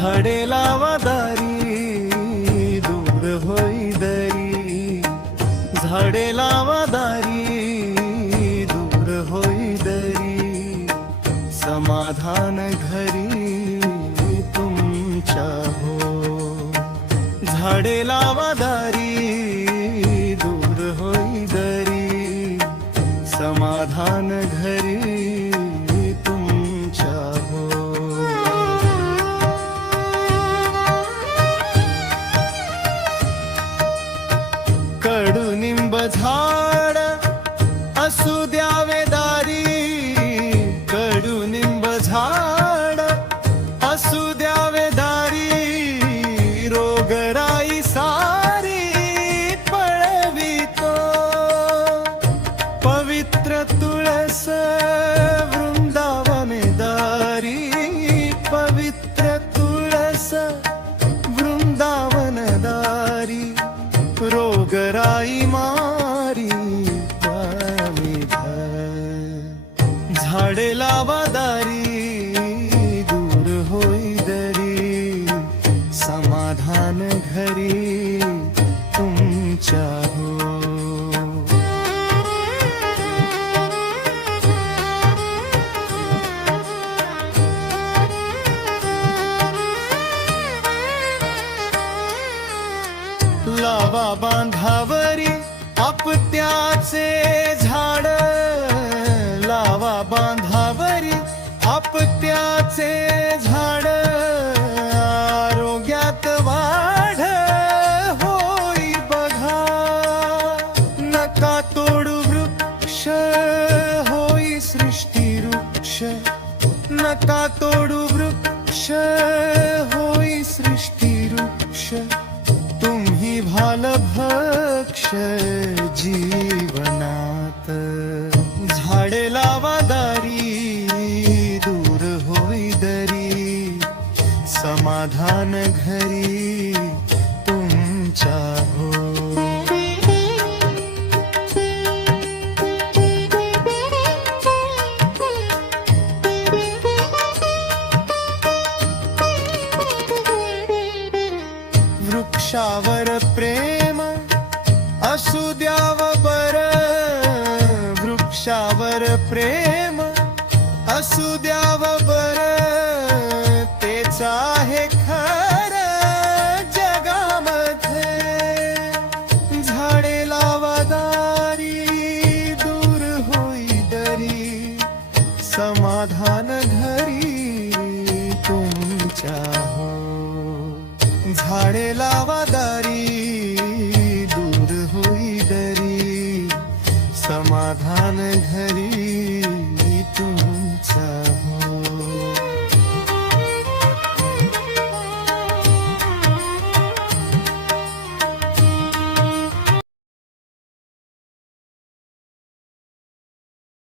झाडे लावा दारी दूर होई दरी. झाडे लावा दारी दूर होई दरी. समाधान घरी तुमच्या हो. झाडे लावा दारी दूर होई दरी. समाधान घरी झाड असू द्यावे दारी कडुनिंब झाड असू द्यावे दारी रोगराई सारी पळवितो. पवित्र तुळस वृंदावने दारी पवित्र तुळस वृंदावन दारी रोगराई लावा बांधावरी आपत्याचे झाड. लावा बांधावरी आपत्याचे झाड. आरोग्यात वाढ होई बघा. नका तोडू वृक्ष होई सृष्टी वृक्ष. नका तोडू वृक्ष भक्ष जीवनात. झाडे लावा दारी दूर होई दरी. समाधान घरी तुमच्या हो. वृक्षावर प्रेम असू द्याव बर वृक्षावर प्रेम. असू द्याव बर तेच आहे खर जगामध्ये. झाडे लावादारी दूर होई दरी. समाधान घरी तुमच्या हो. झाडे लावादारी